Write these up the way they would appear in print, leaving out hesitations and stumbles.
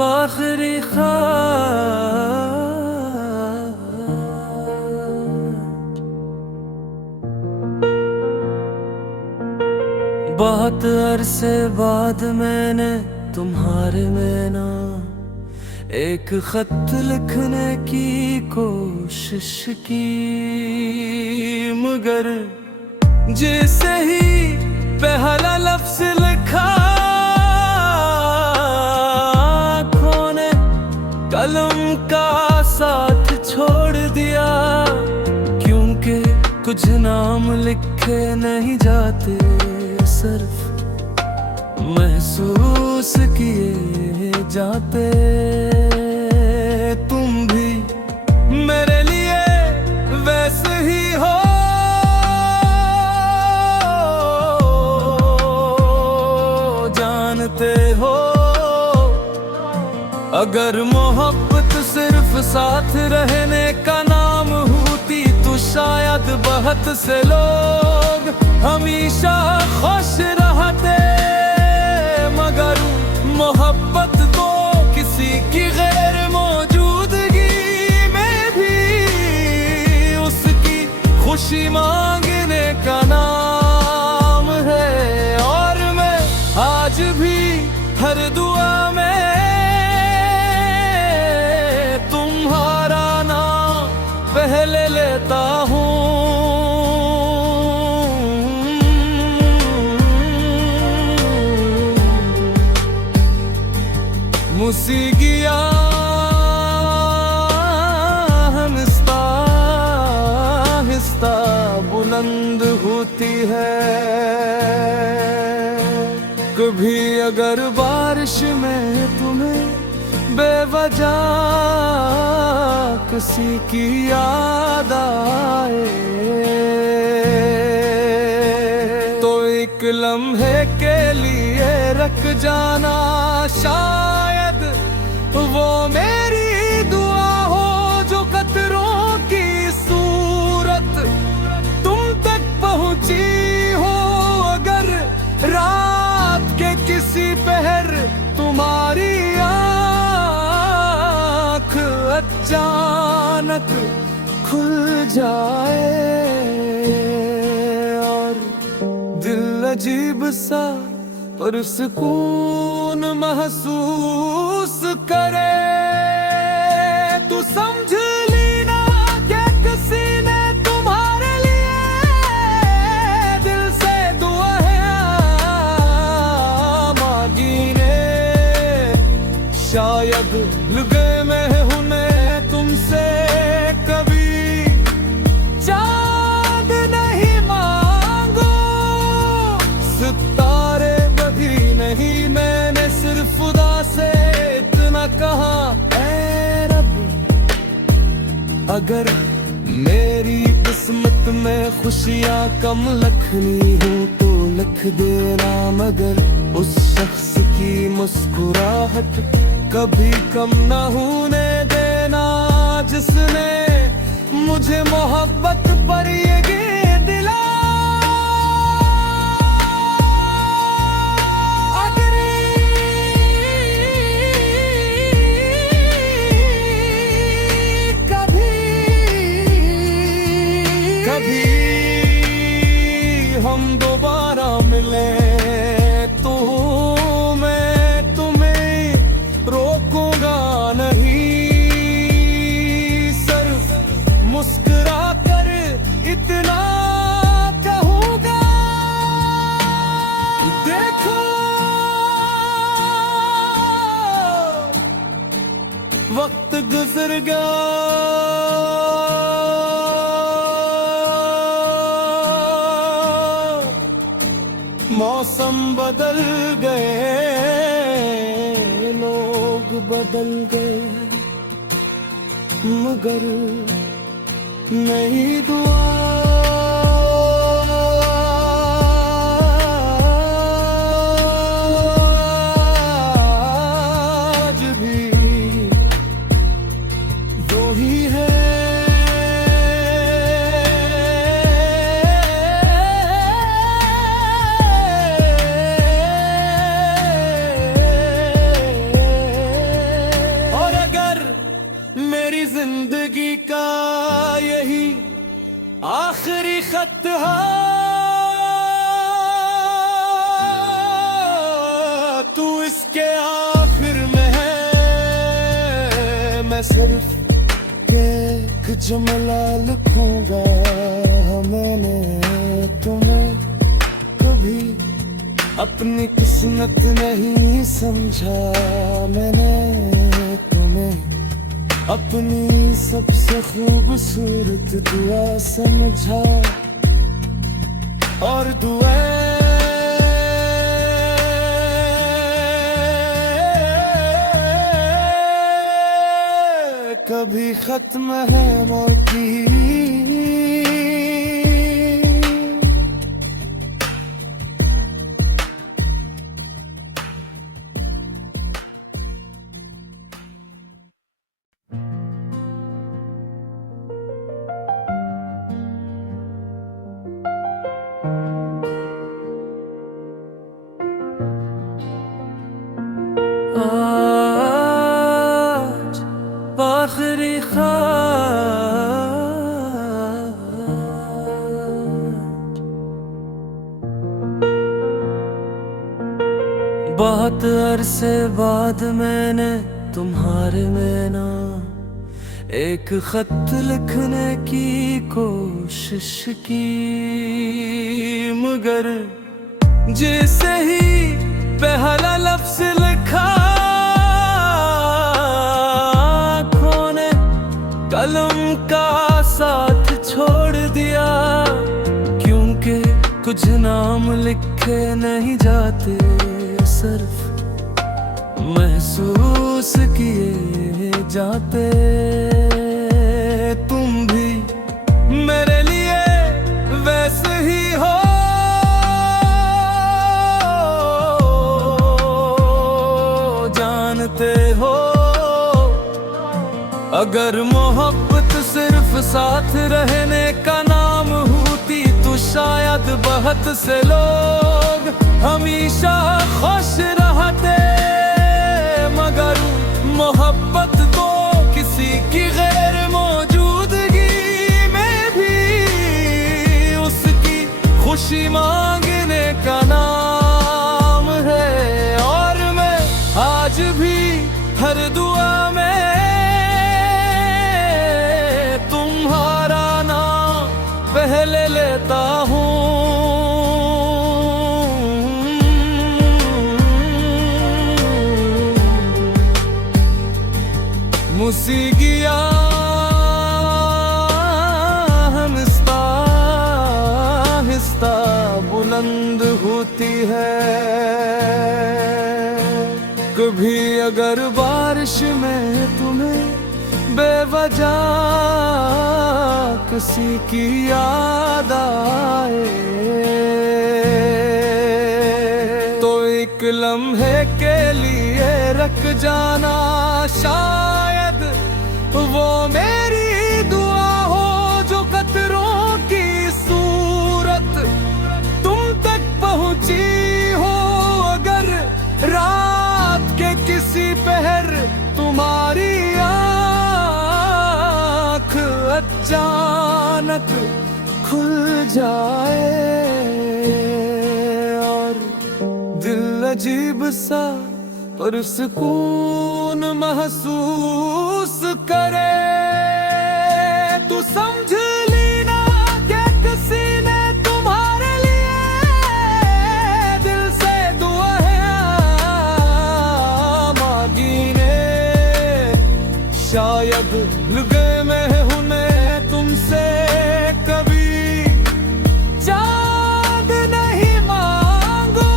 आखिरी ख्वाब। बहुत अरसे बाद मैंने तुम्हारे में ना एक खत लिखने की कोशिश की, मगर जैसे ही पहला लफ्ज लिखा आँखों ने कलम का साथ छोड़ दिया। क्योंकि कुछ नाम लिखे नहीं जाते, सिर्फ महसूस किए जाते। तुम भी मेरे लिए वैसे ही हो, जानते हो। अगर मोहब्बत सिर्फ साथ रहने का नाम होती तो शायद बहुत से लोग हमेशा खुश रहते। मगर मोहब्बत तो किसी की गैर मौजूदगी में भी उसकी खुशी मांगने का नाम है। और मैं आज भी हर दुआ में तुम्हारा नाम पहले लेता हूँ। मुसीगिया आहिस्ता आहिस्ता बुलंद होती है। कभी अगर बारिश में तुम्हें बेवजह किसी की याद आए तो एक लम्हे के लिए रख जाना। शायद वो मेरी दुआ हो जो कतरों की सूरत तुम तक पहुंची हो। अगर रात के किसी पहर तुम्हारी आँख अचानक खुल जाए और दिल अजीब सा पर सुकून महसूस करे, तू समझ लेना कि किसी ने तुम्हारे लिए दिल से दुआएं मांगी ने। शायद लुगे में हुने तुमसे कभी चांद नहीं मांगो, सितारे कभी नहीं। मैंने सिर्फ खुदा से इतना कहा, ऐ रब अगर मेरी किस्मत में खुशियाँ कम लिखनी हो तो लिख देना। मगर उस शख्स की मुस्कुराहट कभी कम न होने देना जिसने मुझे मोहब्बत पर ये गेंद दिला। कभी हम दोबारा मिले तो मैं तुम्हें रोकूंगा नहीं, सिर्फ मुस्कुरा कर इतना कहूंगा, देखो वक्त गुजर गया। मौसम बदल गए, लोग बदल गए, मगर नहीं दुआ आज भी वो ही है। जिंदगी का यही आखिरी खत है। तू इसके आखिर में है, मैं सिर्फ एक जुमला लिखूंगा। मैंने तुम्हें कभी अपनी किस्मत नहीं समझा, मैंने तुम्हें अपनी सबसे खूबसूरत दुआ समझा। और दुआ कभी खत्म है मोटी। आज आखिरी बहुत अरसे बाद मैंने तुम्हारे में ना एक खत लिखने की कोशिश की, मगर जैसे ही पहला लफ्ज लिखा आँखों ने कलम का साथ छोड़ दिया। क्योंकि कुछ नाम लिखे नहीं जाते, सिर्फ महसूस किए जाते। तुम भी मेरे लिए वैसे ही हो, जानते हो। अगर मोहब्बत सिर्फ साथ रहने का नाम होती तो शायद बहुत से लोग हमेशा खुश रहते। मगर मोहब्बत तो किसी की गैर मौजूदगी में भी उसकी खुशी मांगने का नाम है। और मैं आज भी हर दुआ में तुम्हारा नाम पहले लेता हूँ। मुसीगिया आहिस्ता आहिस्ता बुलंद होती है। कभी अगर बारिश में तुम्हें बेवजह किसी की याद आए तो एक लम्हे के लिए रख जाना। शायद वो मेरी दुआ हो जो कतरों की सूरत तुम तक पहुंची हो। अगर रात के किसी पहर तुम्हारी आँख अचानक खुल जाए और दिल अजीब सा पर सुकून महसूस करे, तू समझ लेना कि किसी ने तुम्हारे लिए दिल से दुआ मांगी ने। शायद लुगे में हुने तुमसे कभी चांद नहीं मांगो,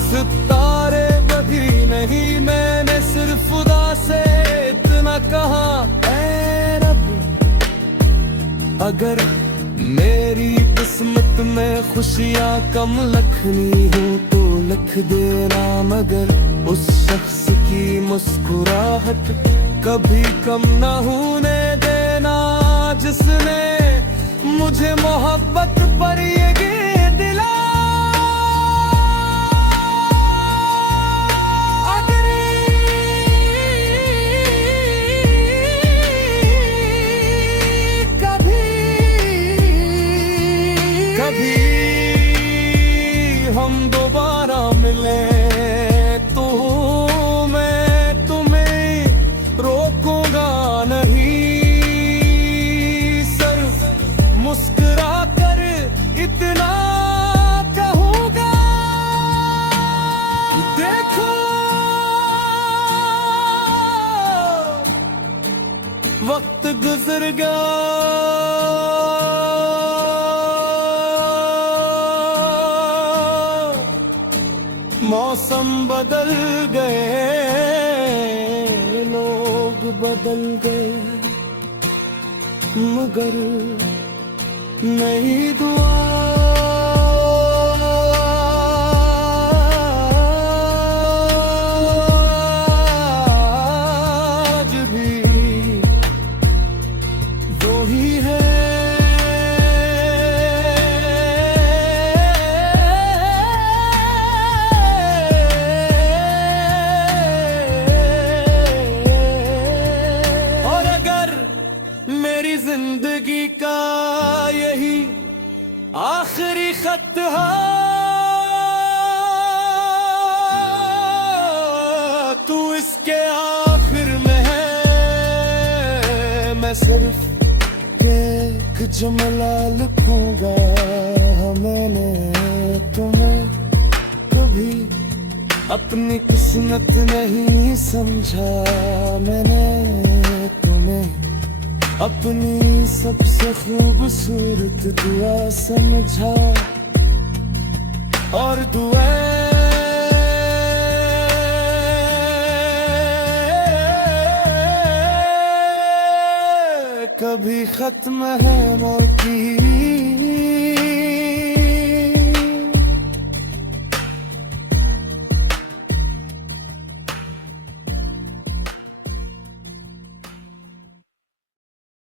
सितारे बधी नहीं। मैंने सिर्फ खुदा से इतना कहा, ऐ रब अगर मेरी किस्मत में खुशियाँ कम लिखनी हो तो लिख देना। मगर उस शख्स की मुस्कुराहट कभी कम न होने देना जिसने मुझे मोहब्बत पर ये गीत दिला। वक्त गुजर गया, मौसम बदल गए, लोग बदल गए, मगर नई दुआ आज भी वो ही है। और अगर मेरी जिंदगी का यही आखिरी खत है तू इसके आखिर में है, मैं सिर्फ एक जुमला लिखूंगा, मैंने तुम्हें कभी अपनी किस्मत नहीं समझा, मैंने तुम्हें अपनी सबसे खूबसूरत दुआ समझा, और दुआ कभी खत्म है मोती।